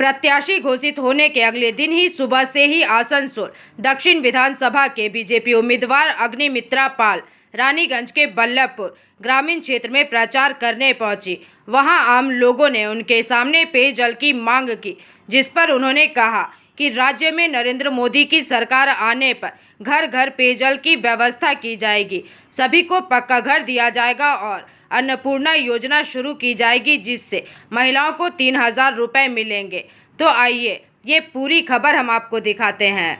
प्रत्याशी घोषित होने के अगले दिन ही सुबह से ही आसनसोल दक्षिण विधानसभा के बीजेपी उम्मीदवार अग्निमित्रा पाल रानीगंज के बल्लभपुर ग्रामीण क्षेत्र में प्रचार करने पहुंची। वहां आम लोगों ने उनके सामने पेयजल की मांग की, जिस पर उन्होंने कहा कि राज्य में नरेंद्र मोदी की सरकार आने पर घर घर पेयजल की व्यवस्था की जाएगी, सभी को पक्का घर दिया जाएगा और अन्नपूर्णा योजना शुरू की जाएगी, जिससे महिलाओं को 3000 रुपये मिलेंगे। तो आइए ये पूरी खबर हम आपको दिखाते हैं।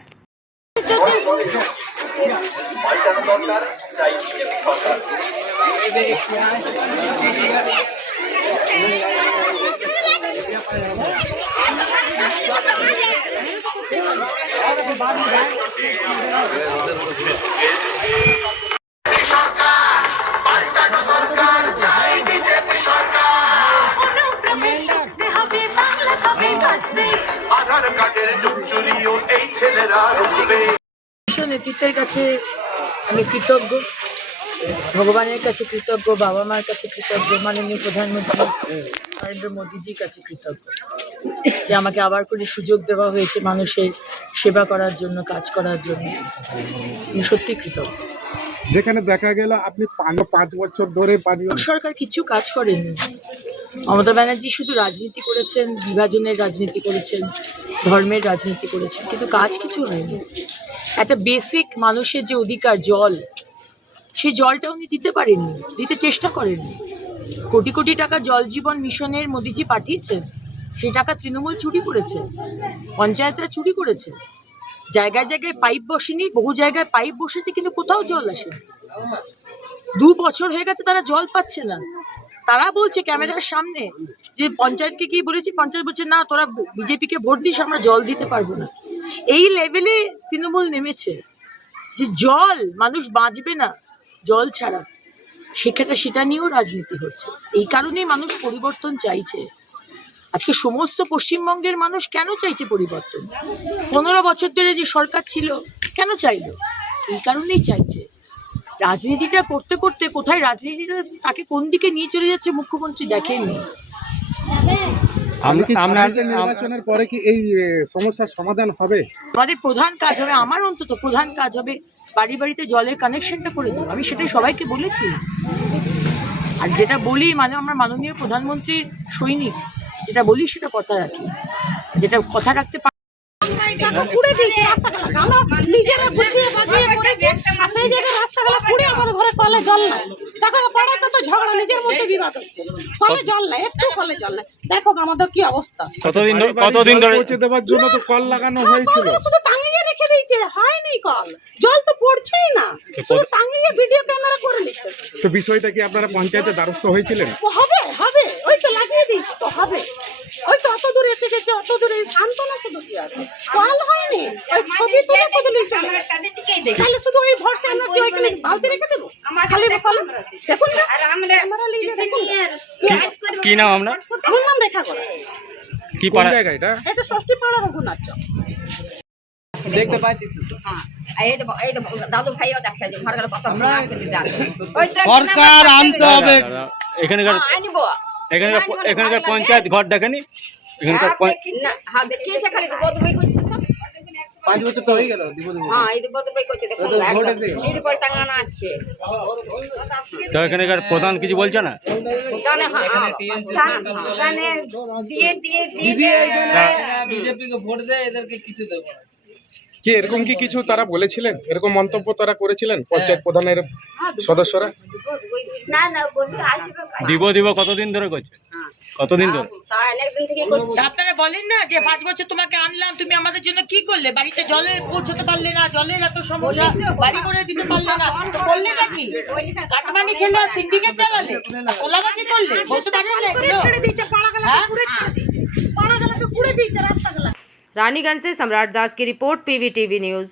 নেতৃত্বের কাছে আমি কৃতজ্ঞ, ভগবানের কাছে কৃতজ্ঞ, বাবা মার কাছে কৃতজ্ঞ, মাননীয় প্রধানমন্ত্রী নরেন্দ্র মোদীজির কাছে কৃতজ্ঞ যে আমাকে আবার করে সুযোগ দেওয়া হয়েছে মানুষের সেবা করার জন্য, কাজ করার জন্য। আমি সত্যি কৃতজ্ঞ। যেখানে দেখা গেল আপনি 5 বছর ধরে সরকার কিছু কাজ করেনি। মমতা ব্যানার্জি শুধু রাজনীতি করেছেন, বিভাজনের রাজনীতি করেছেন, ধর্মের রাজনীতি করেছেন, কিন্তু কাজ কিছু হয়নি। একটা বেসিক মানুষের যে অধিকার জল, সেই জলটা উনি দিতে পারেননি, দিতে চেষ্টা করেননি। কোটি কোটি টাকা জল জীবন মিশনের মোদিজি পাঠিয়েছেন, সেই টাকা তৃণমূল চুরি করেছে, পঞ্চায়েতরা চুরি করেছে। জায়গায় জায়গায় পাইপ বসেনি, বহু জায়গায় পাইপ বসেছে, কিন্তু কোথাও জল আসেনি। 2 বছর হয়ে গেছে তারা জল পাচ্ছে না। তারা বলছে ক্যামেরার সামনে যে পঞ্চায়েতকে কি বলেছি, পঞ্চায়েত বলছে না তোরা বিজেপিকে ভোট দিস, আমরা জল দিতে পারবো না। এই লেভেলে তৃণমূল নেমেছে যে জল মানুষ বাঁচবে না জল ছাড়া, সেক্ষেত্রে সেটা নিয়েও রাজনীতি হচ্ছে। এই কারণেই মানুষ পরিবর্তন চাইছে। আজকে সমস্ত পশ্চিমবঙ্গের মানুষ কেন চাইছে পরিবর্তন? 15 বছর ধরে যে সরকার ছিল কেন চাইলো? এই কারণেই চাইছে। রাজনীতিটা করতে করতে কোথায় রাজনীতিটা তাকে কোন দিকে নিয়ে চলে যাচ্ছে মুখ্যমন্ত্রী দেখেননি। নির্বাচনের পরে কি এই সমস্যার সমাধান হবে? আমাদের প্রধান কাজ হবে, আমার অন্তত প্রধান কাজ হবে বাড়ি বাড়িতে জলের কানেকশনটা করে দেবো। আমি সেটাই সবাইকে বলেছি। আর যেটা বলি মানে আমরা মাননীয় প্রধানমন্ত্রীর সৈনিক, যেটা বলি সেটা কথা রাখি, যেটা কথা রাখতে পুড়ে দিয়েছে রাস্তাগুলো, আমরা নিজেরা গুছিয়ে বাগিয়ে করেছি, আর সেই জায়গায় রাস্তাগুলো পুড়ে আমাদের ঘরে কলে জল নাই। দেখো পাড়ায় কত ঝগড়া, নিজের মধ্যে বিবাদ হচ্ছে, কলে জল নাই, একটু কলে জল নাই। দেখো আমাদের কি অবস্থা। কতদিন ধরে পৌঁছে দেওয়ার জন্য তো কল লাগানো হয়েছিল, শুধু টাঙিয়ে রেখে দিয়েছে, হয়নি কল, জল তো পড়ছেই না, শুধু টাঙিয়ে ভিডিও ক্যামেরা করে নিচ্ছে। তো বিষয়টা কি আপনারা পঞ্চায়েতে দ্বারস্থ হয়েছিলেন? হবে হবে, ওই তো লাগিয়ে দিয়েছি তো, হবে। ওই তো অত দূর এসে গেছে, অত দূরে সান্ত্বনা শুধু কি আছে, কল হয়নি, ওই ছবি তুলে শুধু নিচে তাহলে শুধু ওই ভরসা আমরা কি ওইখানে বালতি রেখে দেবো খালি কলে? দেখুন না, আমরা লিখে দেখুন। কি নাম আপনার? আমার নাম রেখা করে। কি পাড়া জায়গা এটা? এটা ষষ্ঠী পাড়া রঘুনাথ চক। দেখতে পাচ্ছি দাদু ভাইও দেখা যায় ঘর কত সরকার আনতে হবে এখানকার আনবো। এখানকার পঞ্চায়েত ঘর দেখেনি, এখানকার হ্যাঁ দেখিয়েছে, খালি বদ বই করছে সব। 5 বছর তো হয়ে গেল। হ্যাঁ এই বদ বই করছে, দেখুন এই পরে টাঙানো আছে। তো এখানকার প্রধান কিছু বলছে না? দিয়ে দিয়ে দিয়ে বিজেপিকে ভোট দেয়, এদেরকে কিছু দেবো না। কি এরকম কি কিছু তারা বলেছিলেন, এরকম মন্তব্য তারা করেছিলেন পঞ্চায়েত প্রধানের সদস্যরা? না না বন্ধু আসবে দিব কতদিন ধরে করছে? কতদিন ধরে? অনেকদিন থেকে করছে। আপনারা বলেন না যে 5 বছর তোমাকে আনলাম, তুমি আমাদের জন্য কি করলে? বাড়িতে জলে পৌঁছতে পারলে না, জলের এত সমস্যা, বাড়ি করে দিতে পারলে না, করলেটা কি? কাটমানি খেলে, সিন্ডিকেট চালালে, ওলাবাজি করলে, বলতে পারেন না এগুলো? ছেড়ে দিয়েছে পাড়াগুলোকে, পুড়ে ছেড়ে দিয়েছে, পাড়াগুলোকে পুড়ে দিয়েছে রাস্তাগুলো। रानीगंज से सम्राट दास की रिपोर्ट, PVTV न्यूज़।